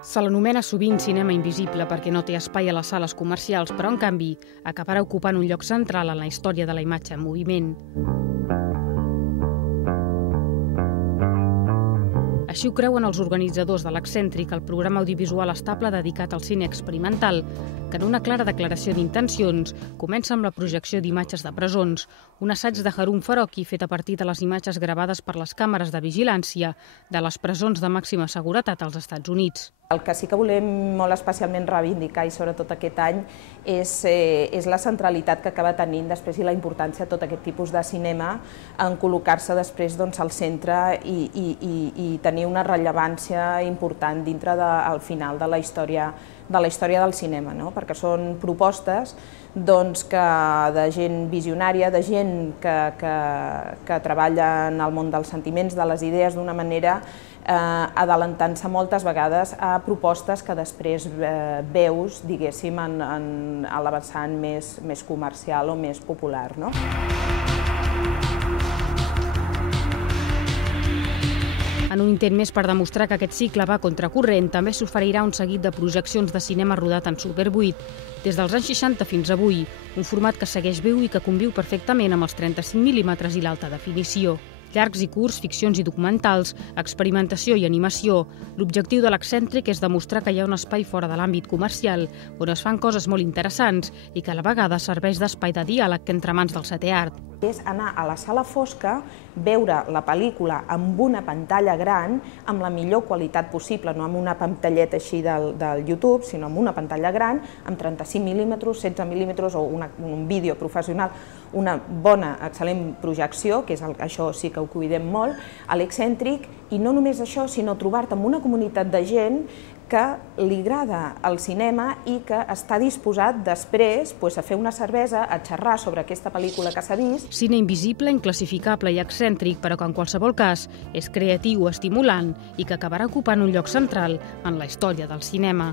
Se l'anomena sovint cinema invisible perquè no té espai a les sales comercials, però en canvi acabarà ocupant un lloc central en la història de la imatge en moviment. Així ho creuen els organitzadors de l'Excèntric, el programa audiovisual estable dedicat al cine experimental, que en una clara declaració d'intencions comença amb la projecció d'imatges de presons, un assaig de Harun Farooqui fet a partir de les imatges gravades per les càmeres de vigilància de les presons de màxima seguretat als Estats Units. El que sí que volem molt especialment reivindicar, i sobretot aquest any, és la centralitat que acaba tenint després i la importància de tot aquest tipus de cinema en col·locar-se després al centre i tenir una rellevància important dintre al final de la història del cinema, perquè són propostes de gent visionària, de gent que treballa en el món dels sentiments, de les idees d'una manera adelantant-se moltes vegades a propostes que després veus, diguéssim, a la vessant més comercial o més popular. En un intent més per demostrar que aquest cicle va contracorrent, també s'oferirà un seguit de projeccions de cinema rodat en Super 8, des dels anys 60 fins avui, un format que segueix viu i que conviu perfectament amb els 35 mm i l'alta definició. Llargs i curts, ficcions i documentals, experimentació i animació. L'objectiu de l'Excèntric és demostrar que hi ha un espai fora de l'àmbit comercial, on es fan coses molt interessants i que a la vegada serveix d'espai de diàleg entre mans del setè art. És anar a la sala fosca, veure la pel·lícula amb una pantalla gran, amb la millor qualitat possible, no amb una pantalleta així del YouTube, sinó amb una pantalla gran, amb 35 mm, 16 mm o un vídeo professional, una bona, excel·lent projecció, que és això sí que ho cuidem molt, a l'Excèntric, i no només això, sinó trobar-te amb una comunitat de gent que li agrada el cinema i que està disposat després a fer una cervesa, a xerrar sobre aquesta pel·lícula que s'ha vist. Cine invisible, inclassificable i excèntric, però que en qualsevol cas és creatiu, estimulant i que acabarà ocupant un lloc central en la història del cinema.